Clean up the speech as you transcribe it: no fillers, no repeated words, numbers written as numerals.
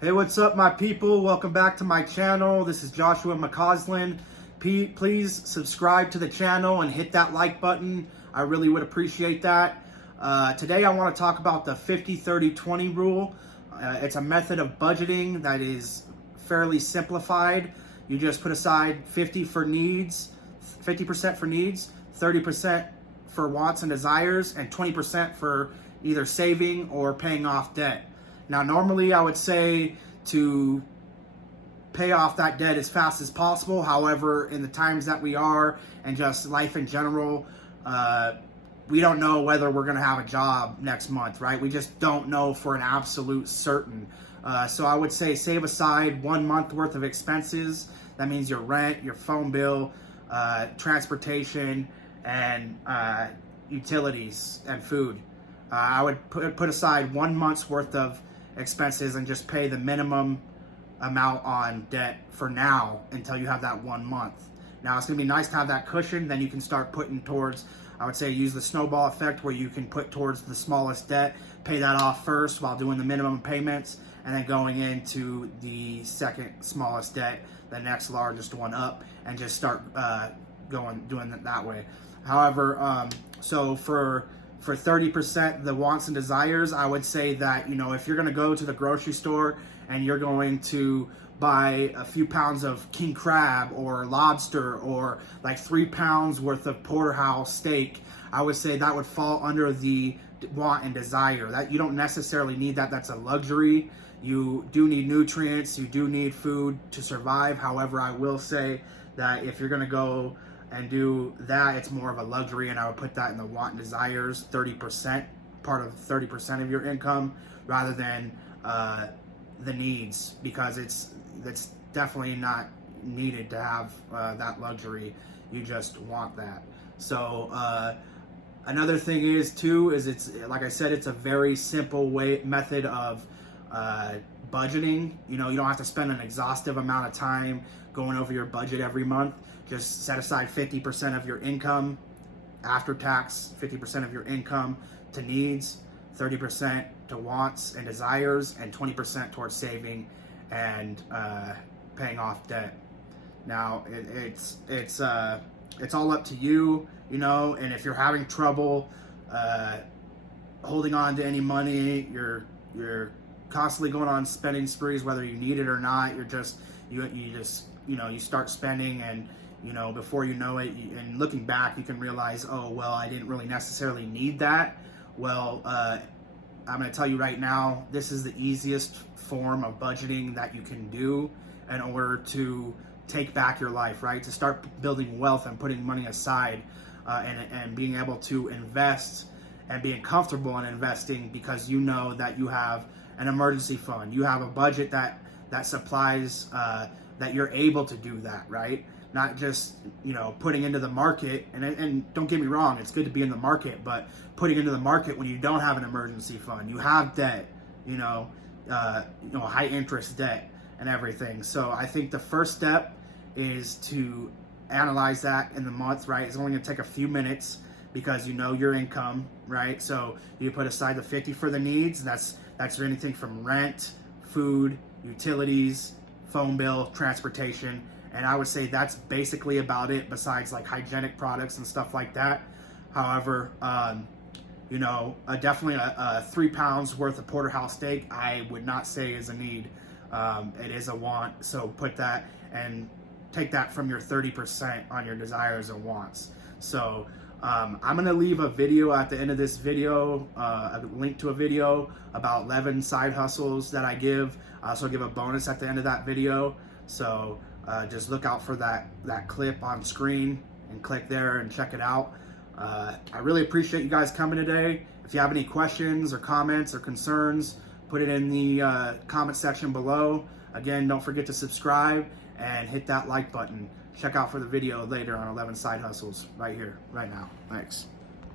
Hey, what's up, my people? Welcome back to my channel. This is Joshua McCausland. Please subscribe to the channel and hit that like button. I really would appreciate that. Today I want to talk about the 50-30-20 rule. It's a method of budgeting that is fairly simplified. You just put aside 50% for needs, 30% for wants and desires, and 20% for either saving or paying off debt. Now, normally I would say to pay off that debt as fast as possible. However, in the times that we are and just life in general, we don't know whether we're going to have a job next month, right? We just don't know for an absolute certain. So I would say save aside 1 month worth of expenses. That means your rent, your phone bill, transportation, and utilities and food. I would put aside 1 month's worth of expenses and just pay the minimum amount on debt for now until you have that 1 month. Now, it's going to be nice to have that cushion. Then you can start putting towards, I would say, use the snowball effect where you can put towards the smallest debt, pay that off first while doing the minimum payments, and then going into the second smallest debt, the next largest one up, and just start doing it that way. However, so for 30%, the wants and desires, I would say that, if you're going to go to the grocery store and you're going to buy a few pounds of king crab or lobster or like 3 pounds worth of porterhouse steak, I would say that would fall under the want and desire. That you don't necessarily need that. That's a luxury. You do need nutrients. You do need food to survive. However, I will say that if you're going to go and do that, it's more of a luxury, and I would put that in the want and desires, 30%, part of 30% of your income, rather than the needs, because it's definitely not needed to have that luxury. You just want that. So another thing is it's like I said, it's a very simple method of budgeting. You don't have to spend an exhaustive amount of time going over your budget every month. Just set aside 50% of your income after tax, 50% of your income to needs, 30% to wants and desires, and 20% towards saving and paying off debt. Now, it's all up to you, and if you're having trouble holding on to any money, you're constantly going on spending sprees, whether you need it or not. You start spending, and before you know it, and looking back, you can realize, oh, well, I didn't really necessarily need that. Well, I'm going to tell you right now, this is the easiest form of budgeting that you can do in order to take back your life, right? To start building wealth and putting money aside, and being able to invest and being comfortable in investing, because you know that you have an emergency fund. You have a budget that supplies, that you're able to do that, right? Not just, putting into the market, and don't get me wrong, it's good to be in the market, but putting into the market when you don't have an emergency fund, you have debt, high interest debt and everything. So I think the first step is to analyze that in the month, right? It's only gonna take a few minutes because your income, right? So you put aside the 50 for the needs. That's anything from rent, food, utilities, phone bill, transportation. And I would say that's basically about it, besides like hygienic products and stuff like that. However, definitely a 3 pounds worth of porterhouse steak, I would not say is a need. It is a want. So put that and take that from your 30% on your desires and wants. So I'm going to leave a video at the end of this video, a link to a video about 11 side hustles that I give. I also give a bonus at the end of that video. So just look out for that clip on screen and click there and check it out. I really appreciate you guys coming today. If you have any questions or comments or concerns, put it in the comment section below. Again, don't forget to subscribe and hit that like button. Check out for the video later on 11 side hustles right here, right now. Thanks.